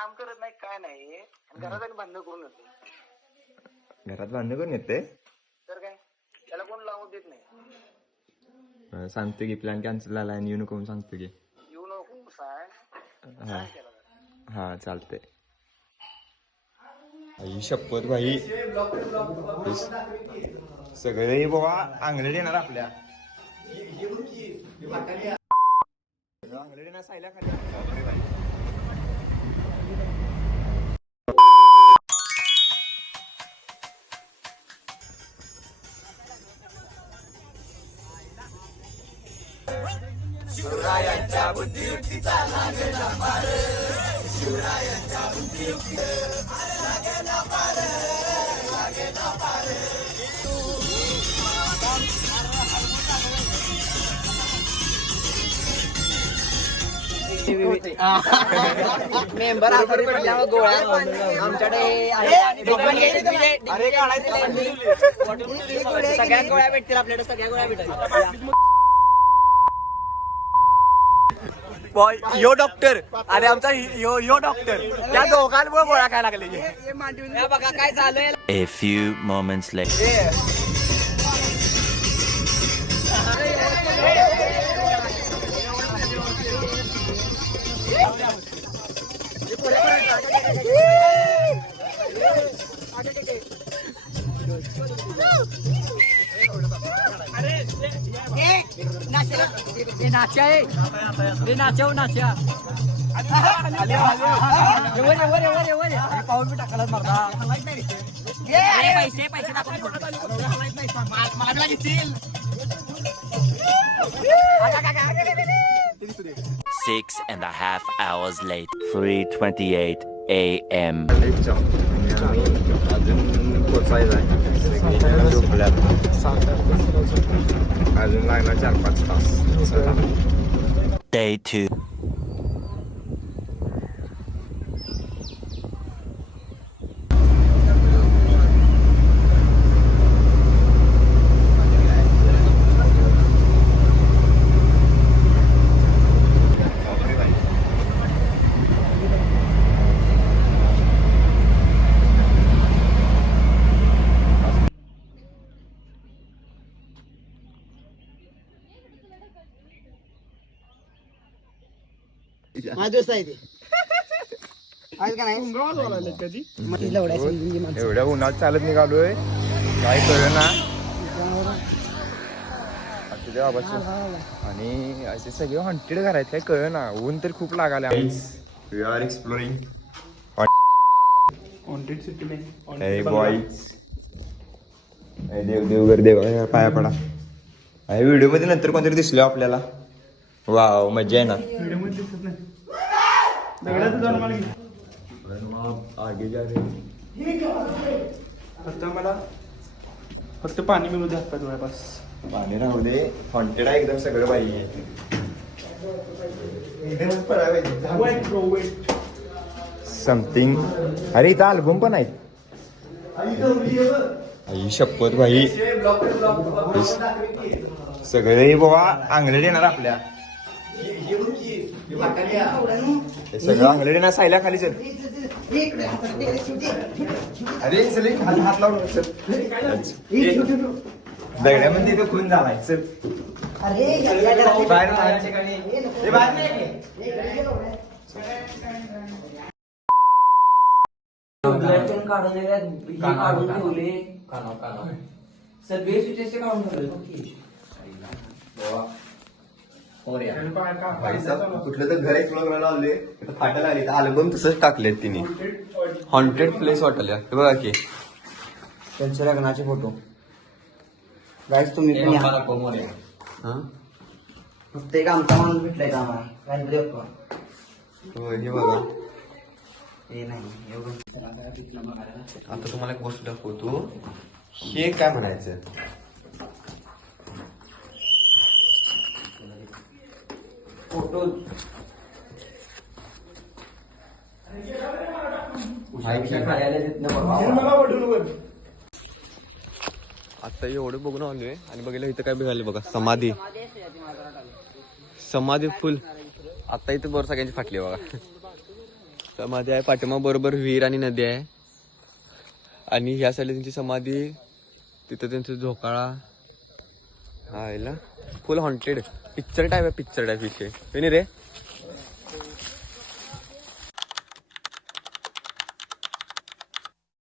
काम करत नाही काय नाही घरात आणि भांडण करून येतो. घरात भांडण करून येते तर काय त्याला कोण लावू देत नाही. सांगतो की प्लॅन कॅन्सल झाला आणि येऊ नको म्हणून सांगतो की. येऊ नको सांग. हा केलं जरा. हा चालतंय. आई शपथ भाई सगळे बाबा आंगले येणार आपल्या आंगले येणार सायला खाली. शिवरायांच्या बुद्धियुक्तीचा लागेना पार. शिवरायांच्या बुद्धियुक्तीचा लागेना पार. लागेना पार. मेंबर गोळ्या आमच्याकडे सगळ्या गोळ्या भेटतील आपल्याकडे सगळ्या गोळ्या भेटतील. यो डॉक्टर आणि आमचा यो डॉक्टर या दोघांमुळे गोळ्या काय लागले. बघा काय झालंय. A few moments later. पाऊल बी टाकायला पैसे पैसे 6.5 hours later. 3:28 a.m. अजून पोचायचं आहे. झोपल्यात अजून लागणार 4-5 तास. Day 2. माझा दोस्त आहे ते आज का नाही एवढ्या उन्हात चालत निघालोय काय कळलं ना तुझ्या बाबाचं. आणि असे सगळे हॉन्टेड घर आहेत काय कळलं ना. ऊन तर खूप लागाले. We are exploring haunted city. देव देव कर देव पाया पडा. व्हिडिओ मध्ये नंतर कोणतरी दिसलो आपल्याला. वाव मजा आहे ना. आगे जा रे. आता मला फक्त पाणी मिळू द्या डोळ्यापास. पाणी राहू दे. हॉन्टेड आहे एकदम सगळं पाहिजे. समथिंग. अरे इथं अल्बम पण आहे. आई शपथ भाई सगळे बाबा आंगले येणार आपल्या. सगळं आंगले येणार सायला खाली. चल अरे चल हात लावून चल. दगड्यामध्ये तो खून झालाय. चल बाहेर काढून ठेवले सगळे सुचेचे काढून ठेवले. कुठलं तर घर एक्सप्लोर करायला आले फाटायला आले. अल्बम तसंच टाकलेत तिने. हॉन्टेड प्लेस वाटल्या हे बघा की. त्यांचे लग्नाचे फोटो गाईस तुम्ही पण या. फक्त एक आमचा माणूस भेटलाय का आम्हाला काहीतरी हे बघा. हे नाही आता तुम्हाला एक गोष्ट दाखवतो. हे काय म्हणायचं. फोटो आता एवढं बघून आलोय आणि बघायला इथं काय बघायला बघा. समाधी समाधी फुल. आता इथं बरं सगळ्यांची फाटली बघा. समाधी आहे पाठीमाग बरोबर विहीर आणि नदी आहे आणि ह्या साईडला त्यांची समाधी तिथं त्यांचा झोकाळा हा याला फुल हॉन्टेड पिक्चर टाईप आहे विषय रे